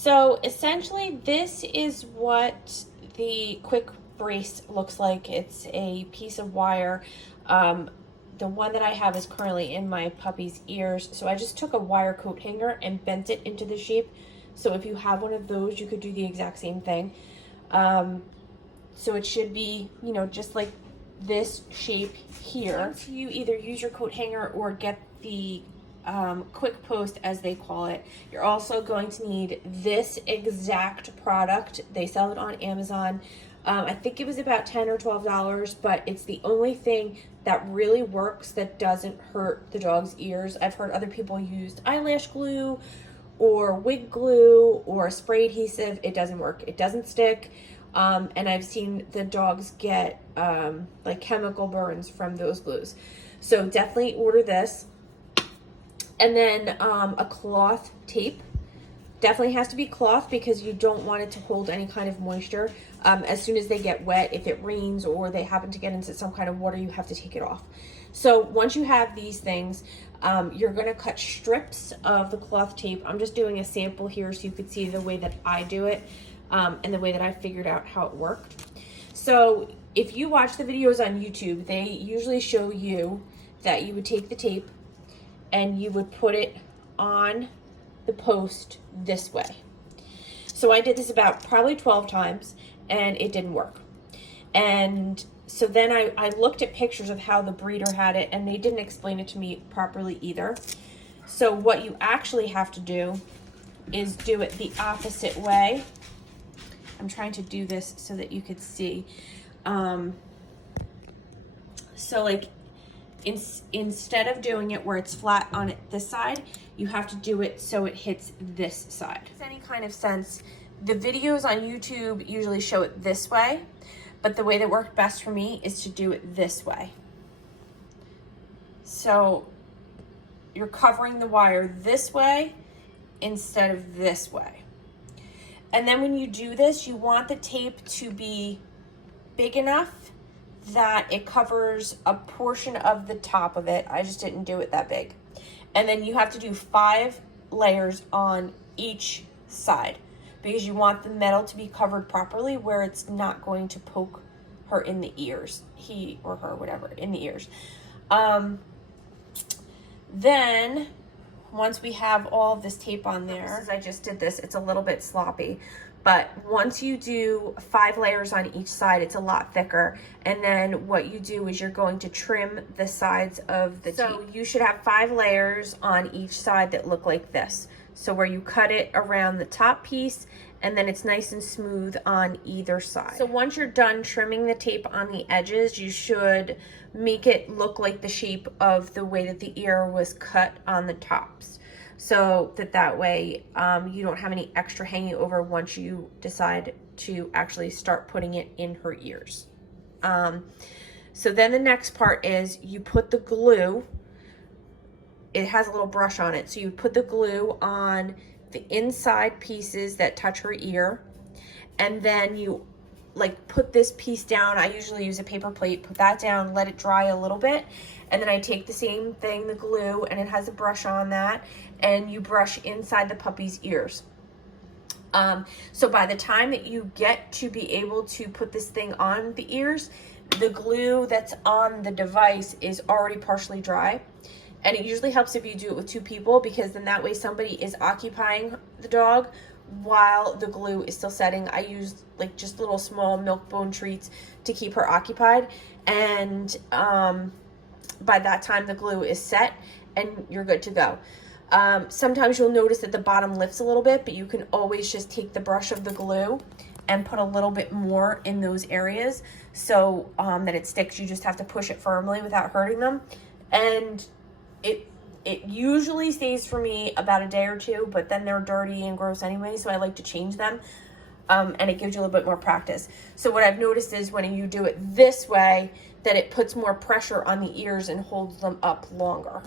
So essentially this is what the quick brace looks like. It's a piece of wire. The one that I have is currently in my puppy's ears. So I just took a wire coat hanger and bent it into the shape. So if you have one of those, you could do the exact same thing. So it should be, you know, just like this shape here. Once you either use your coat hanger or get the quick post, as they call it, you're also going to need this exact product. They sell it on Amazon. I think it was about $10 or $12, but it's the only thing that really works that doesn't hurt the dog's ears. I've heard other people use eyelash glue or wig glue or a spray adhesive. It doesn't work. It doesn't stick. And I've seen the dogs get like chemical burns from those glues. So definitely order this. And then a cloth tape. Definitely has to be cloth because you don't want it to hold any kind of moisture. As soon as they get wet, if it rains or they happen to get into some kind of water, you have to take it off. So once you have these things, you're gonna cut strips of the cloth tape. I'm just doing a sample here so you could see the way that I do it and the way that I figured out how it worked. So if you watch the videos on YouTube, they usually show you that you would take the tape and you would put it on the post this way. So I did this about probably 12 times and it didn't work. And so then I looked at pictures of how the breeder had it and they didn't explain it to me properly either. So what you actually have to do is do it the opposite way. I'm trying to do this so that you could see. So like instead of doing it where it's flat on this side, you have to do it so it hits this side. If any kind of sense, the videos on YouTube usually show it this way, but the way that worked best for me is to do it this way. So you're covering the wire this way instead of this way. And then when you do this, you want the tape to be big enough that it covers a portion of the top of it. I just didn't do it that big. And then you have to do 5 layers on each side because you want the metal to be covered properly where it's not going to poke her in the ears, he or her, whatever, in the ears. Then once we have all of this tape on there, I just did this, it's a little bit sloppy, but once you do 5 layers on each side, it's a lot thicker. And then what you do is you're going to trim the sides of the tape. So you should have 5 layers on each side that look like this. So where you cut it around the top piece and then it's nice and smooth on either side. So once you're done trimming the tape on the edges, you should make it look like the shape of the way that the ear was cut on the tops. So that way you don't have any extra hanging over once you decide to actually start putting it in her ears. So then the next part is you put the glue. It has a little brush on it. So you put the glue on the inside pieces that touch her ear. And then you like put this piece down. I usually use a paper plate, put that down, let it dry a little bit. And then I take the same thing, the glue, and it has a brush on that, and you brush inside the puppy's ears. So by the time that you get to be able to put this thing on the ears, the glue that's on the device is already partially dry. And it usually helps if you do it with 2 people because then that way somebody is occupying the dog while the glue is still setting. I use like just little small milk bone treats to keep her occupied. And by that time the glue is set and you're good to go. Sometimes you'll notice that the bottom lifts a little bit, but you can always just take the brush of the glue and put a little bit more in those areas so that it sticks. You just have to push it firmly without hurting them. And it usually stays for me about a day or 2, but then they're dirty and gross anyway, so I like to change them. And it gives you a little bit more practice. So what I've noticed is when you do it this way, that it puts more pressure on the ears and holds them up longer.